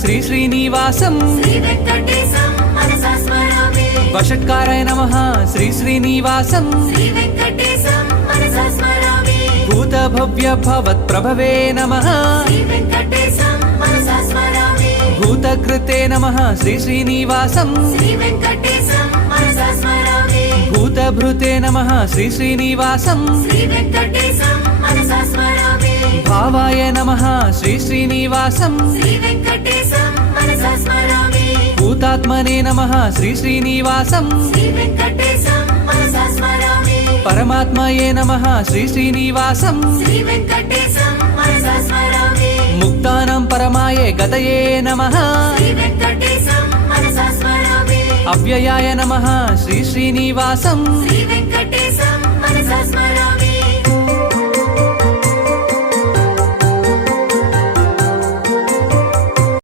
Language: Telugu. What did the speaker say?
శ్రీ శ్రీనివాసం శ్రీ వెంకటేశం మనసా స్మరామి వషట్కారాయ నమః శ్రీ శ్రీనివాసం శ్రీ వెంకటేశం మనసా స్మరామి భూత భవ్య భవత్ ప్రభవే నమః శ్రీ వెంకటేశం మనసా స్మరామి భూతకృతే నమః శ్రీ శ్రీనివాసం శ్రీ వెంకటేశం మనసా స్మరామి భూతభృతే నమః శ్రీ శ్రీనివాసం శ్రీ వెంకటేశం మనసా స్మరామి భావాయ నమః శ్రీ శ్రీనివాసం శ్రీ వెంకటేశం మనసా స్మరామి భూతాత్మనే నమః శ్రీ శ్రీనివాసం శ్రీ వెంకటేశం మనసా స్మరామి పరమాత్మయే నమః శ్రీ శ్రీనివాసం శ్రీ వెంకటేశం మనసా స్మరామి ముక్తానం పరమాయే గతయే నమః శ్రీ వెంకటేశం మనసా స్మరామి అవ్యయాయ నమః శ్రీ శ్రీనివాసం శ్రీ వెంకటేశం మనసా స్మరామి